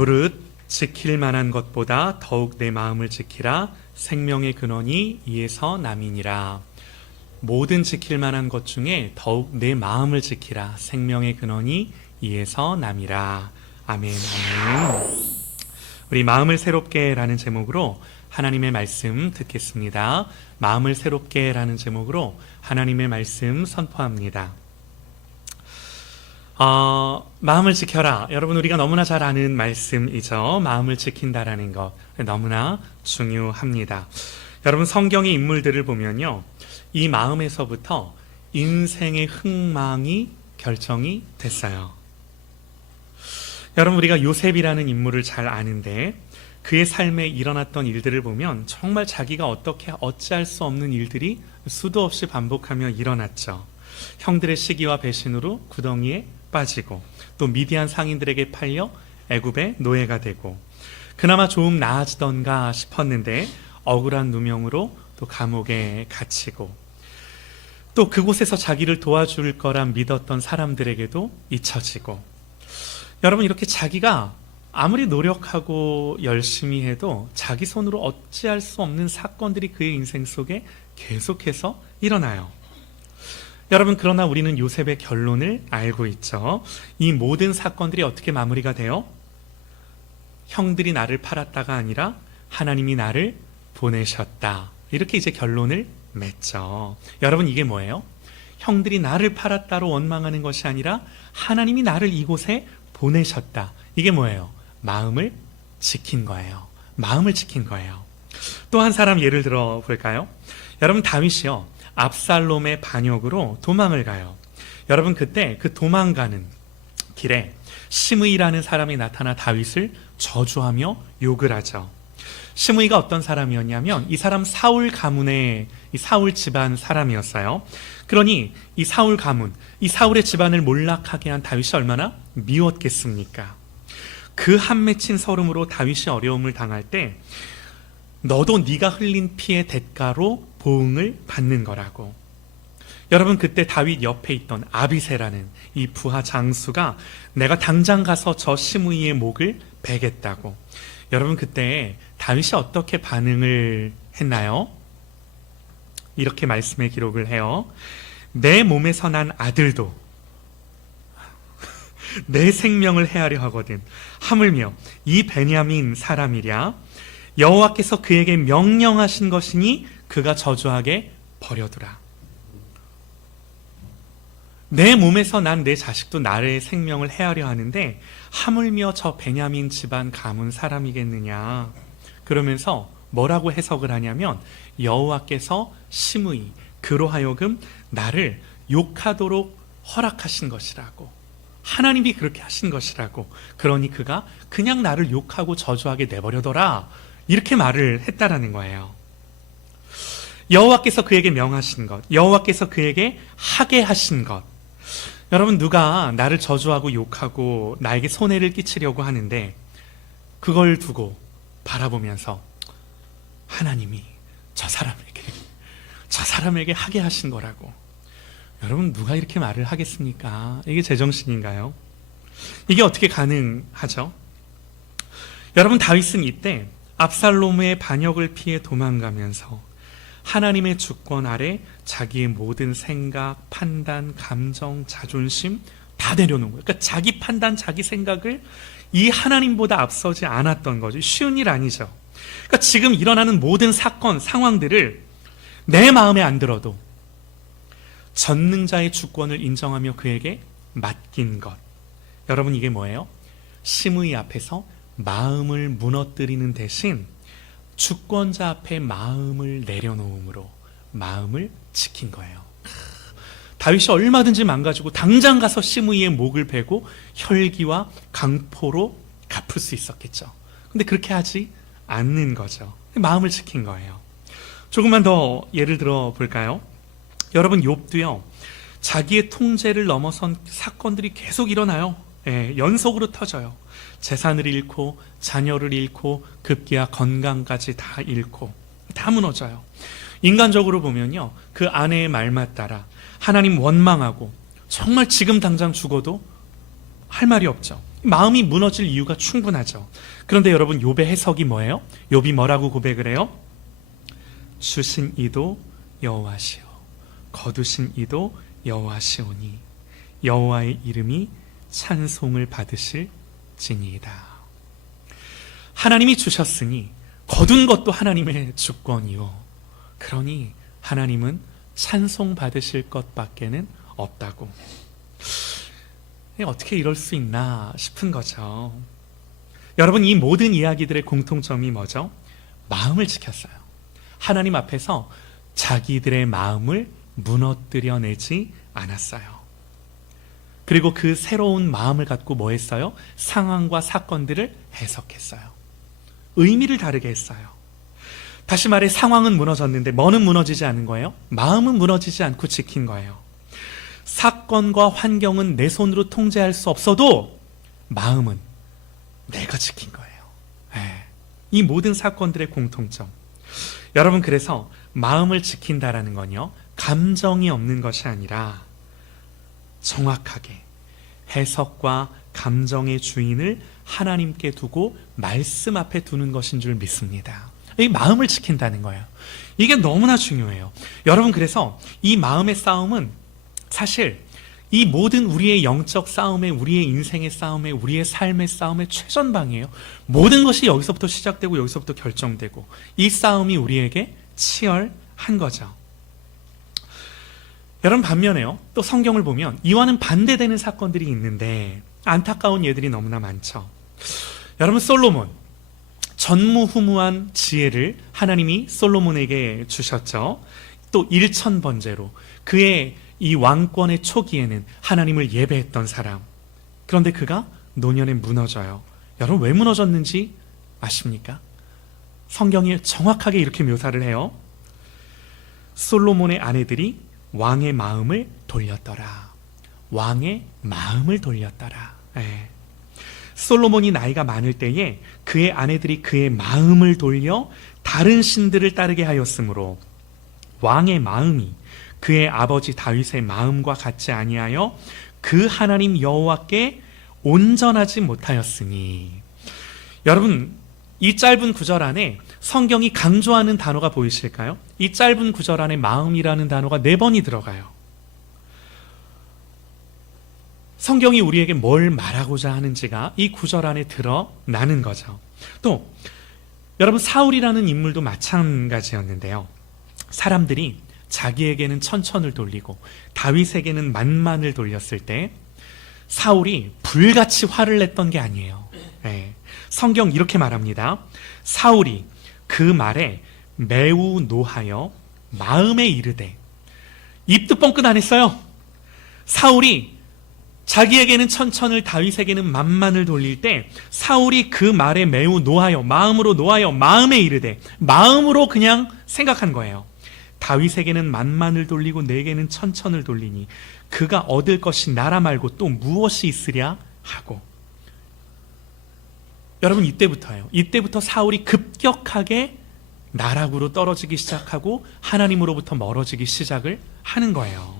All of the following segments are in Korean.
무릇 지킬 만한 것보다 더욱 내 마음을 지키라. 생명의 근원이 이에서 남이니라. 모든 지킬 만한 것 중에 더욱 내 마음을 지키라. 생명의 근원이 이에서 남이라. 아멘, 아멘. 우리 마음을 새롭게 라는 제목으로 하나님의 말씀 듣겠습니다. 마음을 새롭게 라는 제목으로 하나님의 말씀 선포합니다. 마음을 지켜라. 여러분, 우리가 너무나 잘 아는 말씀이죠. 마음을 지킨다라는 것 너무나 중요합니다. 여러분, 성경의 인물들을 보면요, 이 마음에서부터 인생의 흥망이 결정이 됐어요. 여러분, 우리가 요셉이라는 인물을 잘 아는데 그의 삶에 일어났던 일들을 보면 정말 자기가 어떻게 어찌할 수 없는 일들이 수도 없이 반복하며 일어났죠. 형들의 시기와 배신으로 구덩이에 빠지고, 또 미디안 상인들에게 팔려 애굽의 노예가 되고, 그나마 조금 나아지던가 싶었는데 억울한 누명으로 또 감옥에 갇히고, 또 그곳에서 자기를 도와줄 거란 믿었던 사람들에게도 잊혀지고, 여러분, 이렇게 자기가 아무리 노력하고 열심히 해도 자기 손으로 어찌할 수 없는 사건들이 그의 인생 속에 계속해서 일어나요. 여러분, 그러나 우리는 요셉의 결론을 알고 있죠. 이 모든 사건들이 어떻게 마무리가 돼요? 형들이 나를 팔았다가 아니라 하나님이 나를 보내셨다. 이렇게 이제 결론을 맺죠. 여러분, 이게 뭐예요? 형들이 나를 팔았다로 원망하는 것이 아니라 하나님이 나를 이곳에 보내셨다. 이게 뭐예요? 마음을 지킨 거예요. 마음을 지킨 거예요. 또 한 사람 예를 들어 볼까요? 여러분, 다윗이요, 압살롬의 반역으로 도망을 가요. 여러분, 그때 그 도망가는 길에 시므이라는 사람이 나타나 다윗을 저주하며 욕을 하죠. 시므이가 어떤 사람이었냐면 이 사람 사울 가문의, 이 사울 집안 사람이었어요. 그러니 이 사울 가문, 이 사울의 집안을 몰락하게 한 다윗이 얼마나 미웠겠습니까? 그 한 맺힌 서름으로 다윗이 어려움을 당할 때 너도 네가 흘린 피의 대가로 보응을 받는 거라고. 여러분, 그때 다윗 옆에 있던 아비새라는 이 부하 장수가 내가 당장 가서 저 시므이의 목을 베겠다고. 여러분, 그때 다윗이 어떻게 반응을 했나요? 이렇게 말씀에 기록을 해요. 내 몸에서 난 아들도 내 생명을 해하려 하거든. 하물며 이 베냐민 사람이랴 여호와께서 그에게 명령하신 것이니 그가 저주하게 버려두라. 내 몸에서 난 내 자식도 나의 생명을 해하려 하는데 하물며 저 베냐민 집안 가문 사람이겠느냐. 그러면서 뭐라고 해석을 하냐면 여호와께서 시므이 그로 하여금 나를 욕하도록 허락하신 것이라고. 하나님이 그렇게 하신 것이라고. 그러니 그가 그냥 나를 욕하고 저주하게 내버려둬라. 이렇게 말을 했다라는 거예요. 여호와께서 그에게 명하신 것, 여호와께서 그에게 하게 하신 것. 여러분, 누가 나를 저주하고 욕하고 나에게 손해를 끼치려고 하는데 그걸 두고 바라보면서 하나님이 저 사람에게 하게 하신 거라고. 여러분, 누가 이렇게 말을 하겠습니까? 이게 제정신인가요? 이게 어떻게 가능하죠? 여러분, 다윗은 이때 압살롬의 반역을 피해 도망가면서 하나님의 주권 아래 자기의 모든 생각, 판단, 감정, 자존심 다 내려놓은 거예요. 그러니까 자기 판단, 자기 생각을 이 하나님보다 앞서지 않았던 거죠. 쉬운 일 아니죠. 그러니까 지금 일어나는 모든 사건, 상황들을 내 마음에 안 들어도 전능자의 주권을 인정하며 그에게 맡긴 것. 여러분, 이게 뭐예요? 시므이 앞에서 마음을 무너뜨리는 대신 주권자 앞에 마음을 내려놓음으로 마음을 지킨 거예요. 다윗이 얼마든지 망가지고 당장 가서 시므이의 목을 베고 혈기와 강포로 갚을 수 있었겠죠. 근데 그렇게 하지 않는 거죠. 마음을 지킨 거예요. 조금만 더 예를 들어 볼까요? 여러분, 욥도요, 자기의 통제를 넘어선 사건들이 계속 일어나요. 연속으로 터져요. 재산을 잃고 자녀를 잃고 급기야 건강까지 다 잃고 다 무너져요. 인간적으로 보면요, 그 아내의 말만 따라 하나님 원망하고 정말 지금 당장 죽어도 할 말이 없죠. 마음이 무너질 이유가 충분하죠. 그런데 여러분, 욥의 해석이 뭐예요? 욥이 뭐라고 고백을 해요? 주신 이도 여호와시오, 거두신 이도 여호와시오니 여호와의 이름이 찬송을 받으실지니이다. 하나님이 주셨으니 거둔 것도 하나님의 주권이요, 그러니 하나님은 찬송 받으실 것밖에는 없다고. 어떻게 이럴 수 있나 싶은 거죠. 여러분, 이 모든 이야기들의 공통점이 뭐죠? 마음을 지켰어요. 하나님 앞에서 자기들의 마음을 무너뜨려내지 않았어요. 그리고 그 새로운 마음을 갖고 뭐 했어요? 상황과 사건들을 해석했어요. 의미를 다르게 했어요. 다시 말해, 상황은 무너졌는데 뭐는 무너지지 않은 거예요? 마음은 무너지지 않고 지킨 거예요. 사건과 환경은 내 손으로 통제할 수 없어도 마음은 내가 지킨 거예요. 이 모든 사건들의 공통점. 여러분, 그래서 마음을 지킨다라는 건요, 감정이 없는 것이 아니라 정확하게 해석과 감정의 주인을 하나님께 두고 말씀 앞에 두는 것인 줄 믿습니다. 이 마음을 지킨다는 거예요. 이게 너무나 중요해요. 여러분, 그래서 이 마음의 싸움은 사실 이 모든 우리의 영적 싸움에, 우리의 인생의 싸움에, 우리의 삶의 싸움의 최전방이에요. 모든 것이 여기서부터 시작되고 여기서부터 결정되고, 이 싸움이 우리에게 치열한 거죠. 여러분, 반면에요, 또 성경을 보면 이와는 반대되는 사건들이 있는데 안타까운 예들이 너무나 많죠. 여러분, 솔로몬, 전무후무한 지혜를 하나님이 솔로몬에게 주셨죠. 또 일천번제로 그의 이 왕권의 초기에는 하나님을 예배했던 사람. 그런데 그가 노년에 무너져요. 여러분, 왜 무너졌는지 아십니까? 성경이 정확하게 이렇게 묘사를 해요. 솔로몬의 아내들이 왕의 마음을 돌렸더라. 왕의 마음을 돌렸더라. 솔로몬이 나이가 많을 때에 그의 아내들이 그의 마음을 돌려 다른 신들을 따르게 하였으므로 왕의 마음이 그의 아버지 다윗의 마음과 같지 아니하여 그 하나님 여호와께 온전하지 못하였으니. 여러분, 이 짧은 구절 안에 성경이 강조하는 단어가 보이실까요? 이 짧은 구절 안에 마음이라는 단어가 4번이 들어가요. 성경이 우리에게 뭘 말하고자 하는지가 이 구절 안에 드러나는 거죠. 또 여러분, 사울이라는 인물도 마찬가지였는데요. 사람들이 자기에게는 천천을 돌리고 다윗에게는 만만을 돌렸을 때 사울이 불같이 화를 냈던 게 아니에요. 성경 이렇게 말합니다. 사울이 그 말에 매우 노하여 마음에 이르되. 입도 뻥끗 안 했어요. 사울이 자기에게는 천천을, 다윗에게는 만만을 돌릴 때 사울이 그 말에 매우 노하여, 마음으로 노하여 마음에 이르되, 마음으로 그냥 생각한 거예요. 다윗에게는 만만을 돌리고 내게는 천천을 돌리니 그가 얻을 것이 나라 말고 또 무엇이 있으랴 하고. 여러분, 이때부터예요. 이때부터 사울이 급격하게 나락으로 떨어지기 시작하고 하나님으로부터 멀어지기 시작을 하는 거예요.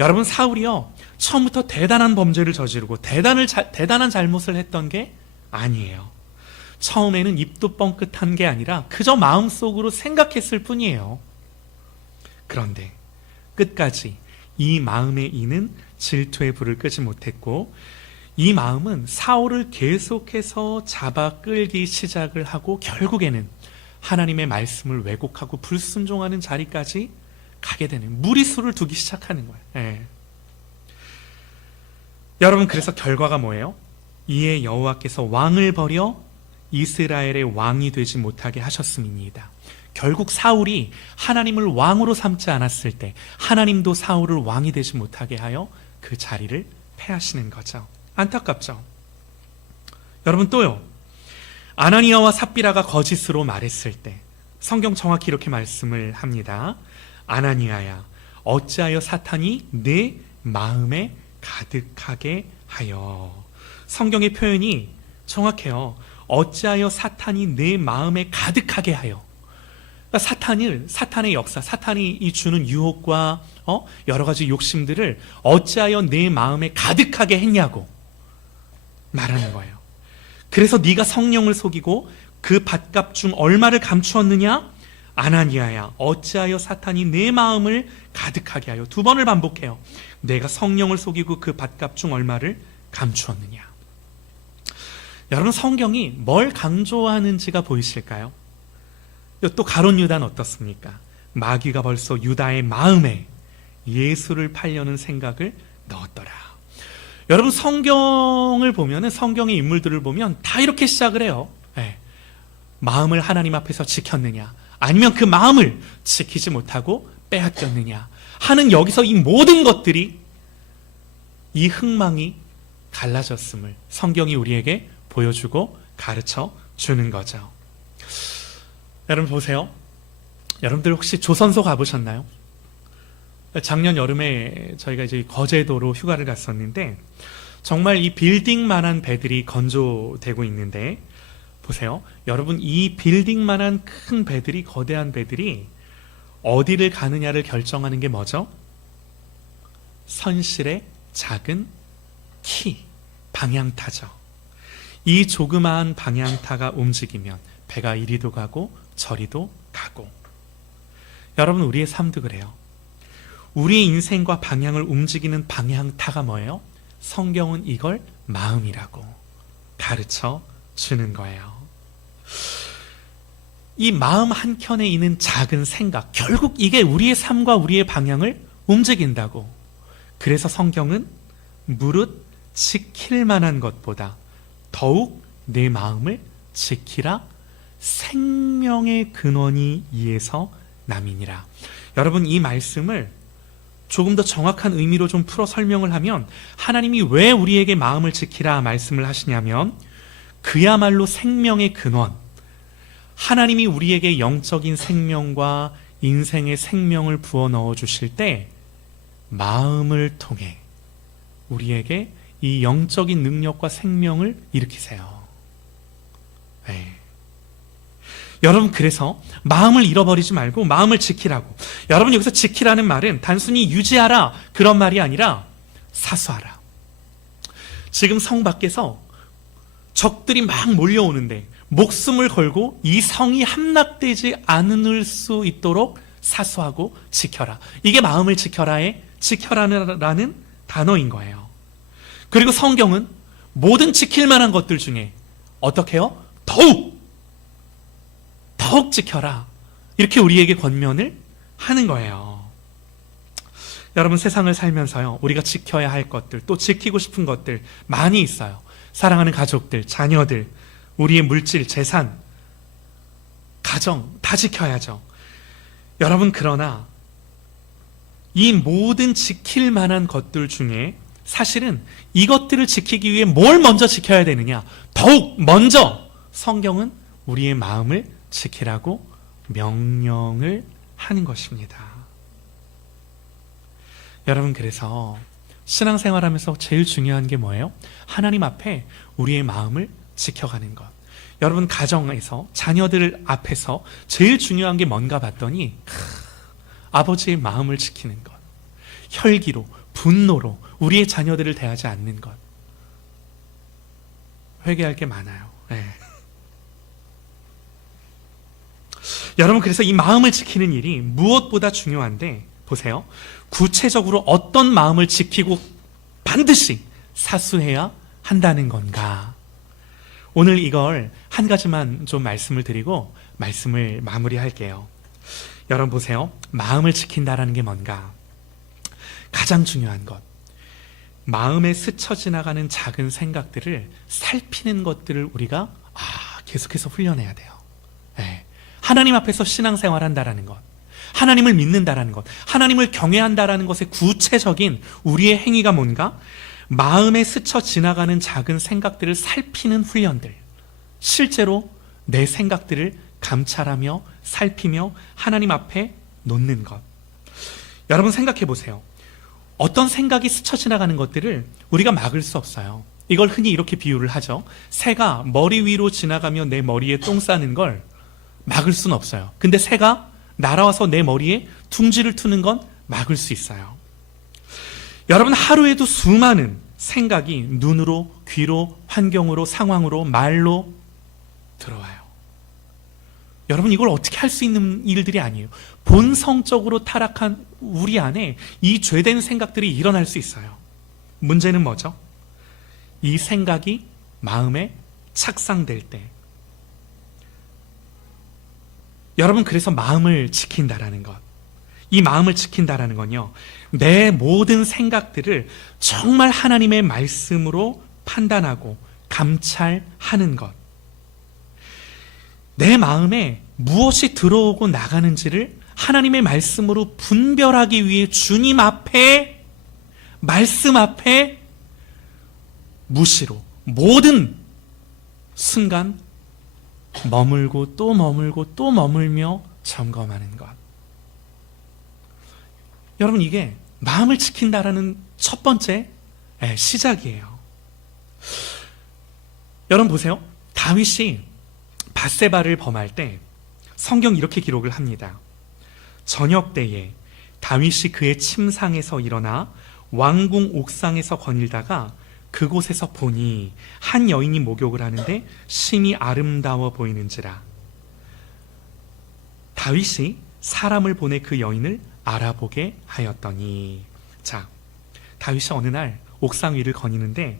여러분, 사울이요, 처음부터 대단한 범죄를 저지르고 대단한 잘못을 했던 게 아니에요. 처음에는 입도 뻥끗한 게 아니라 그저 마음속으로 생각했을 뿐이에요. 그런데 끝까지 이 마음의 이는 질투의 불을 끄지 못했고, 이 마음은 사울을 계속해서 잡아 끌기 시작을 하고 결국에는 하나님의 말씀을 왜곡하고 불순종하는 자리까지 가게 되는, 무리수를 두기 시작하는 거예요. 여러분, 그래서 결과가 뭐예요? 이에 여호와께서 왕을 버려 이스라엘의 왕이 되지 못하게 하셨음이니이다. 결국 사울이 하나님을 왕으로 삼지 않았을 때 하나님도 사울을 왕이 되지 못하게 하여 그 자리를 패하시는 거죠. 안타깝죠. 여러분, 또요, 아나니아와 삽비라가 거짓으로 말했을 때 성경 정확히 이렇게 말씀을 합니다. 아나니아야, 어찌하여 사탄이 내 마음에 가득하게 하여. 성경의 표현이 정확해요. 어찌하여 사탄이 내 마음에 가득하게 하여. 그러니까 사탄의 역사, 사탄이 이 주는 유혹과 여러 가지 욕심들을 어찌하여 내 마음에 가득하게 했냐고. 말하는 거예요. 그래서 네가 성령을 속이고 그 밭값 중 얼마를 감추었느냐? 아나니아야, 어찌하여 사탄이 내 마음을 가득하게 하여, 두 번을 반복해요. 내가 성령을 속이고 그 밭값 중 얼마를 감추었느냐. 여러분, 성경이 뭘 강조하는지가 보이실까요? 또 가룟 유다는 어떻습니까? 마귀가 벌써 유다의 마음에 예수를 팔려는 생각을 넣었더라. 여러분, 성경을 보면은, 성경의 인물들을 보면 다 이렇게 시작을 해요. 네. 마음을 하나님 앞에서 지켰느냐, 아니면 그 마음을 지키지 못하고 빼앗겼느냐 하는, 여기서 이 모든 것들이, 이 흥망이 갈라졌음을 성경이 우리에게 보여주고 가르쳐 주는 거죠. 여러분 보세요. 여러분들 혹시 조선소 가보셨나요? 작년 여름에 저희가 이제 거제도로 휴가를 갔었는데, 정말 이 빌딩만한 배들이 건조되고 있는데, 보세요. 여러분, 이 빌딩만한 큰 배들이, 거대한 배들이 어디를 가느냐를 결정하는 게 뭐죠? 선실의 작은 키, 방향타죠. 이 조그마한 방향타가 움직이면 배가 이리도 가고 저리도 가고. 여러분, 우리의 삶도 그래요. 우리의 인생과 방향을 움직이는 방향타가 뭐예요? 성경은 이걸 마음이라고 가르쳐 주는 거예요. 이 마음 한켠에 있는 작은 생각, 결국 이게 우리의 삶과 우리의 방향을 움직인다고. 그래서 성경은 무릇 지킬 만한 것보다 더욱 내 마음을 지키라, 생명의 근원이 이에서 남이니라. 여러분, 이 말씀을 조금 더 정확한 의미로 좀 풀어 설명을 하면, 하나님이 왜 우리에게 마음을 지키라 말씀을 하시냐면, 그야말로 생명의 근원, 하나님이 우리에게 영적인 생명과 인생의 생명을 부어 넣어 주실 때 마음을 통해 우리에게 이 영적인 능력과 생명을 일으키세요. 네. 여러분, 그래서 마음을 잃어버리지 말고 마음을 지키라고. 여러분, 여기서 지키라는 말은 단순히 유지하라 그런 말이 아니라 사수하라. 지금 성 밖에서 적들이 막 몰려오는데 목숨을 걸고 이 성이 함락되지 않을 수 있도록 사수하고 지켜라. 이게 마음을 지켜라의 지켜라는 단어인 거예요. 그리고 성경은 모든 지킬 만한 것들 중에 어떻게 해요? 더욱 지켜라, 이렇게 우리에게 권면을 하는 거예요. 여러분, 세상을 살면서요, 우리가 지켜야 할 것들, 또 지키고 싶은 것들 많이 있어요. 사랑하는 가족들, 자녀들, 우리의 물질, 재산, 가정 다 지켜야죠. 여러분, 그러나 이 모든 지킬 만한 것들 중에 사실은 이것들을 지키기 위해 뭘 먼저 지켜야 되느냐? 더욱 먼저 성경은 우리의 마음을 지키라고 명령을 하는 것입니다. 여러분, 그래서 신앙생활하면서 제일 중요한 게 뭐예요? 하나님 앞에 우리의 마음을 지켜가는 것. 여러분, 가정에서 자녀들 앞에서 제일 중요한 게 뭔가 봤더니 아버지의 마음을 지키는 것. 혈기로, 분노로 우리의 자녀들을 대하지 않는 것. 회개할 게 많아요. 네. 여러분, 그래서 이 마음을 지키는 일이 무엇보다 중요한데, 보세요. 구체적으로 어떤 마음을 지키고 반드시 사수해야 한다는 건가? 오늘 이걸 한 가지만 좀 말씀을 드리고 말씀을 마무리할게요. 여러분 보세요. 마음을 지킨다라는 게 뭔가? 가장 중요한 것, 마음에 스쳐 지나가는 작은 생각들을 살피는 것들을 우리가 계속해서 훈련해야 돼요. 네. 하나님 앞에서 신앙생활 한다라는 것, 하나님을 믿는다라는 것, 하나님을 경외한다라는 것의 구체적인 우리의 행위가 뭔가? 마음에 스쳐 지나가는 작은 생각들을 살피는 훈련들, 실제로 내 생각들을 감찰하며 살피며 하나님 앞에 놓는 것. 여러분, 생각해 보세요. 어떤 생각이 스쳐 지나가는 것들을 우리가 막을 수 없어요. 이걸 흔히 이렇게 비유를 하죠. 새가 머리 위로 지나가며 내 머리에 똥 싸는 걸 막을 수는 없어요. 근데 새가 날아와서 내 머리에 둥지를 트는 건 막을 수 있어요. 여러분, 하루에도 수많은 생각이 눈으로, 귀로, 환경으로, 상황으로, 말로 들어와요. 여러분, 이걸 어떻게 할 수 있는 일들이 아니에요. 본성적으로 타락한 우리 안에 이 죄된 생각들이 일어날 수 있어요. 문제는 뭐죠? 이 생각이 마음에 착상될 때, 여러분, 그래서 마음을 지킨다라는 것, 이 마음을 지킨다라는 건요, 내 모든 생각들을 정말 하나님의 말씀으로 판단하고 감찰하는 것, 내 마음에 무엇이 들어오고 나가는지를 하나님의 말씀으로 분별하기 위해 주님 앞에, 말씀 앞에 무시로 모든 순간 머물고 또 머물고 또 머물며 점검하는 것. 여러분, 이게 마음을 지킨다라는 첫 번째 시작이에요. 여러분 보세요. 다윗이 밧세바를 범할 때 성경 이렇게 기록을 합니다. 저녁 때에 다윗이 그의 침상에서 일어나 왕궁 옥상에서 거닐다가 그곳에서 보니 한 여인이 목욕을 하는데 심히 아름다워 보이는지라. 다윗이 사람을 보내 그 여인을 알아보게 하였더니, 자, 다윗이 어느 날 옥상 위를 거니는데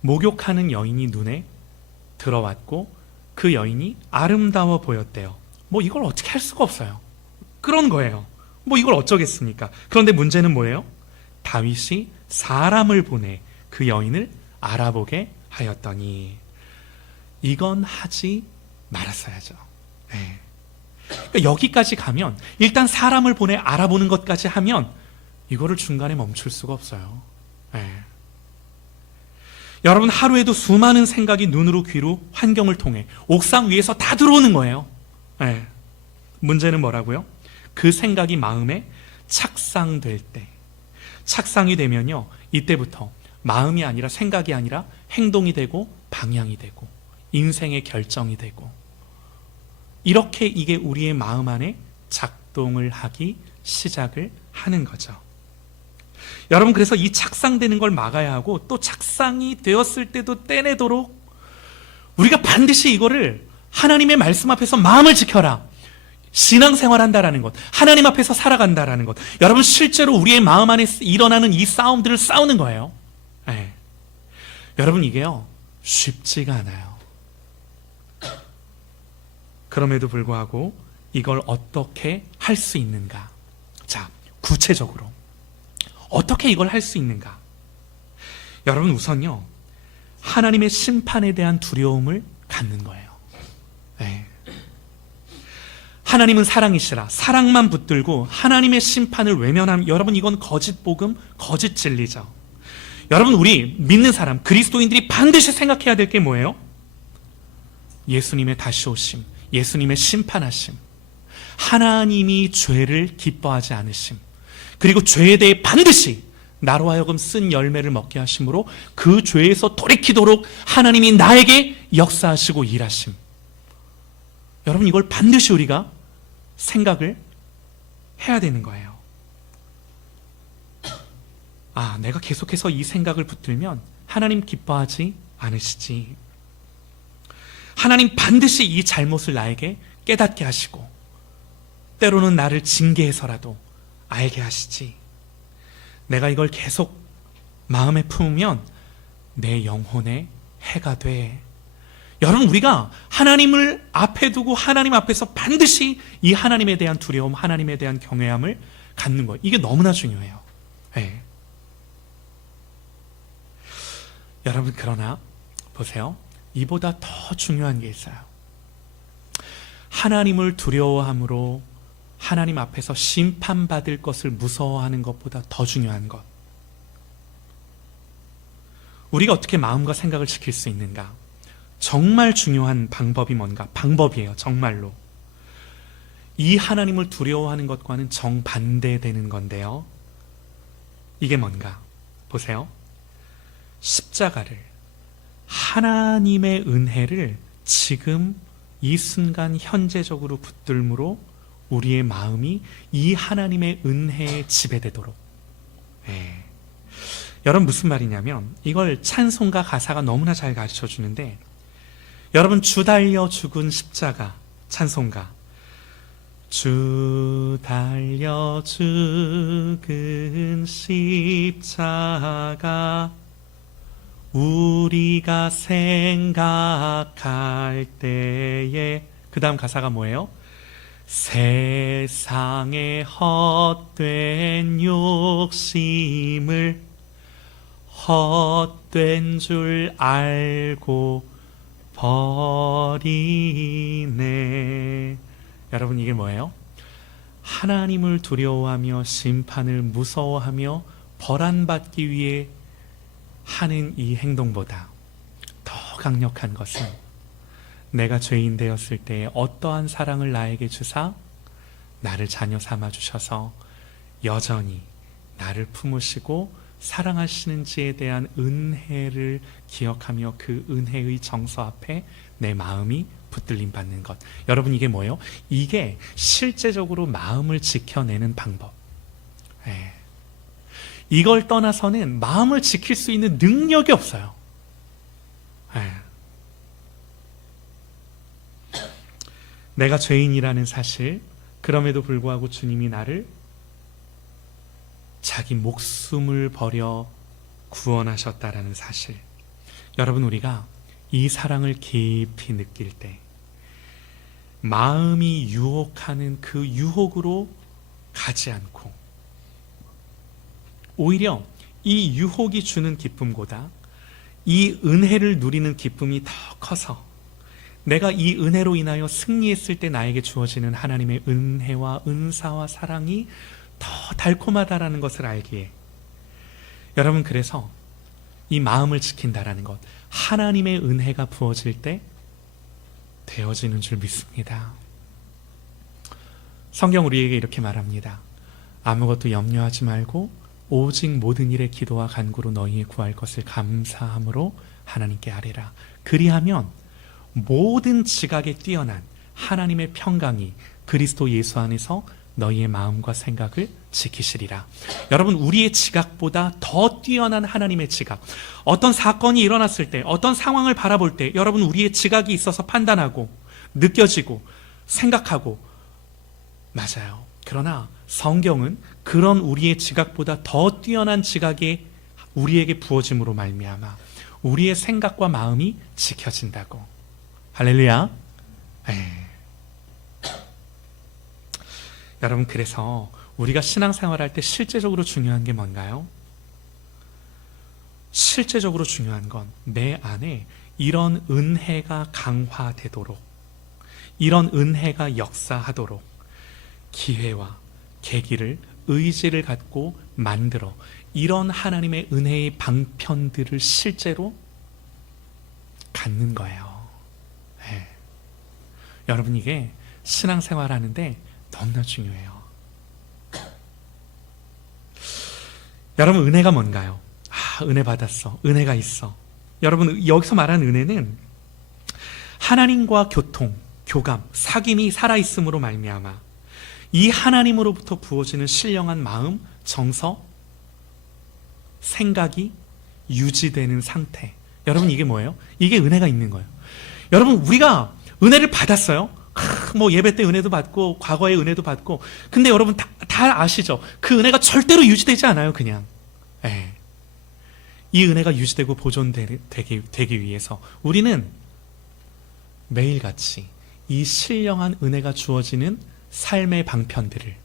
목욕하는 여인이 눈에 들어왔고 그 여인이 아름다워 보였대요. 뭐 이걸 어떻게 할 수가 없어요. 그런 거예요. 뭐 이걸 어쩌겠습니까? 그런데 문제는 뭐예요? 다윗이 사람을 보내 그 여인을 알아보게 하였더니, 이건 하지 말았어야죠. 네. 그러니까 여기까지 가면, 일단 사람을 보내 알아보는 것까지 하면 이거를 중간에 멈출 수가 없어요. 네. 여러분, 하루에도 수많은 생각이 눈으로, 귀로, 환경을 통해 옥상 위에서 다 들어오는 거예요. 네. 문제는 뭐라고요? 그 생각이 마음에 착상될 때, 착상이 되면요, 이때부터 마음이 아니라, 생각이 아니라 행동이 되고 방향이 되고 인생의 결정이 되고, 이렇게 이게 우리의 마음 안에 작동을 하기 시작을 하는 거죠. 여러분, 그래서 이 착상되는 걸 막아야 하고, 또 착상이 되었을 때도 떼내도록 우리가 반드시 이거를 하나님의 말씀 앞에서 마음을 지켜라, 신앙생활 한다라는 것, 하나님 앞에서 살아간다라는 것, 여러분, 실제로 우리의 마음 안에 일어나는 이 싸움들을 싸우는 거예요. 네. 여러분, 이게요, 쉽지가 않아요. 그럼에도 불구하고 이걸 어떻게 할 수 있는가? 자, 구체적으로 어떻게 이걸 할 수 있는가? 여러분, 우선요, 하나님의 심판에 대한 두려움을 갖는 거예요. 네. 하나님은 사랑이시라. 사랑만 붙들고 하나님의 심판을 외면하면, 여러분, 이건 거짓 복음, 거짓 진리죠. 여러분, 우리 믿는 사람, 그리스도인들이 반드시 생각해야 될 게 뭐예요? 예수님의 다시 오심, 예수님의 심판하심, 하나님이 죄를 기뻐하지 않으심, 그리고 죄에 대해 반드시 나로 하여금 쓴 열매를 먹게 하심으로 그 죄에서 돌이키도록 하나님이 나에게 역사하시고 일하심. 여러분, 이걸 반드시 우리가 생각을 해야 되는 거예요. 아, 내가 계속해서 이 생각을 붙들면 하나님 기뻐하지 않으시지. 하나님 반드시 이 잘못을 나에게 깨닫게 하시고, 때로는 나를 징계해서라도 알게 하시지. 내가 이걸 계속 마음에 품으면 내 영혼에 해가 돼. 여러분, 우리가 하나님을 앞에 두고 하나님 앞에서 반드시 이 하나님에 대한 두려움, 하나님에 대한 경외함을 갖는 거예요. 이게 너무나 중요해요. 네. 여러분, 그러나 보세요. 이보다 더 중요한 게 있어요. 하나님을 두려워함으로 하나님 앞에서 심판받을 것을 무서워하는 것보다 더 중요한 것. 우리가 어떻게 마음과 생각을 지킬 수 있는가? 정말 중요한 방법이 뭔가? 방법이에요, 정말로. 이 하나님을 두려워하는 것과는 정반대되는 건데요. 이게 뭔가? 보세요. 십자가를, 하나님의 은혜를 지금 이 순간 현재적으로 붙들므로 우리의 마음이 이 하나님의 은혜에 지배되도록. 네. 여러분 무슨 말이냐면 이걸 찬송가 가사가 너무나 잘 가르쳐 주는데, 여러분 주 달려 죽은 십자가 찬송가, 주 달려 죽은 십자가 우리가 생각할 때에, 그 다음 가사가 뭐예요? 세상의 헛된 욕심을 헛된 줄 알고 버리네. 여러분 이게 뭐예요? 하나님을 두려워하며 심판을 무서워하며 벌한받기 위해 하는 이 행동보다 더 강력한 것은, 내가 죄인 되었을 때 어떠한 사랑을 나에게 주사 나를 자녀 삼아 주셔서 여전히 나를 품으시고 사랑하시는지에 대한 은혜를 기억하며 그 은혜의 정서 앞에 내 마음이 붙들림 받는 것. 여러분 이게 뭐예요? 이게 실제적으로 마음을 지켜내는 방법. 이걸 떠나서는 마음을 지킬 수 있는 능력이 없어요. 내가 죄인이라는 사실, 그럼에도 불구하고 주님이 나를 자기 목숨을 버려 구원하셨다라는 사실. 여러분 우리가 이 사랑을 깊이 느낄 때 마음이 유혹하는 그 유혹으로 가지 않고, 오히려 이 유혹이 주는 기쁨보다 이 은혜를 누리는 기쁨이 더 커서, 내가 이 은혜로 인하여 승리했을 때 나에게 주어지는 하나님의 은혜와 은사와 사랑이 더 달콤하다라는 것을 알기에, 여러분 그래서 이 마음을 지킨다라는 것, 하나님의 은혜가 부어질 때 되어지는 줄 믿습니다. 성경 우리에게 이렇게 말합니다. 아무것도 염려하지 말고 오직 모든 일에 기도와 간구로 너희의 구할 것을 감사함으로 하나님께 아뢰라. 그리하면 모든 지각에 뛰어난 하나님의 평강이 그리스도 예수 안에서 너희의 마음과 생각을 지키시리라. 여러분 우리의 지각보다 더 뛰어난 하나님의 지각, 어떤 사건이 일어났을 때, 어떤 상황을 바라볼 때 여러분 우리의 지각이 있어서 판단하고 느껴지고 생각하고, 맞아요. 그러나 성경은 그런 우리의 지각보다 더 뛰어난 지각이 우리에게 부어짐으로 말미암아 우리의 생각과 마음이 지켜진다고. 할렐루야. 여러분 그래서 우리가 신앙생활할 때 실제적으로 중요한 게 뭔가요? 실제적으로 중요한 건 내 안에 이런 은혜가 강화되도록, 이런 은혜가 역사하도록 기회와 계기를, 의지를 갖고 만들어 이런 하나님의 은혜의 방편들을 실제로 갖는 거예요. 여러분 이게 신앙생활 하는데 너무나 중요해요. 여러분 은혜가 뭔가요? 은혜 받았어. 은혜가 있어. 여러분 여기서 말하는 은혜는 하나님과 교통, 교감, 사귐이 살아있음으로 말미암아 이 하나님으로부터 부어지는 신령한 마음, 정서, 생각이 유지되는 상태. 여러분 이게 뭐예요? 이게 은혜가 있는 거예요. 여러분 우리가 은혜를 받았어요. 뭐 예배 때 은혜도 받고 과거에 은혜도 받고, 근데 여러분 다 아시죠? 그 은혜가 절대로 유지되지 않아요. 그냥 이 은혜가 유지되고 보존되기 위해서 우리는 매일같이 이 신령한 은혜가 주어지는 삶의 방편들을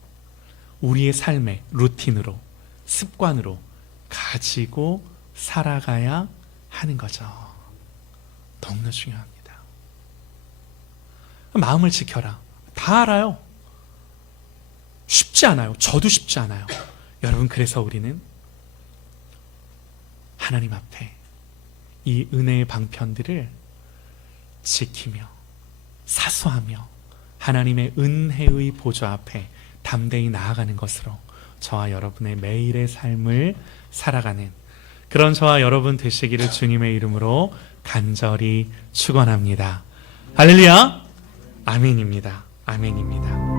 우리의 삶의 루틴으로, 습관으로 가지고 살아가야 하는 거죠. 너무나 중요합니다. 마음을 지켜라. 다 알아요. 쉽지 않아요. 저도 쉽지 않아요. 여러분 그래서 우리는 하나님 앞에 이 은혜의 방편들을 지키며 사수하며 하나님의 은혜의 보좌 앞에 담대히 나아가는 것으로 저와 여러분의 매일의 삶을 살아가는 그런 저와 여러분 되시기를 주님의 이름으로 간절히 축원합니다. 할렐루야. 아멘입니다. 아멘입니다.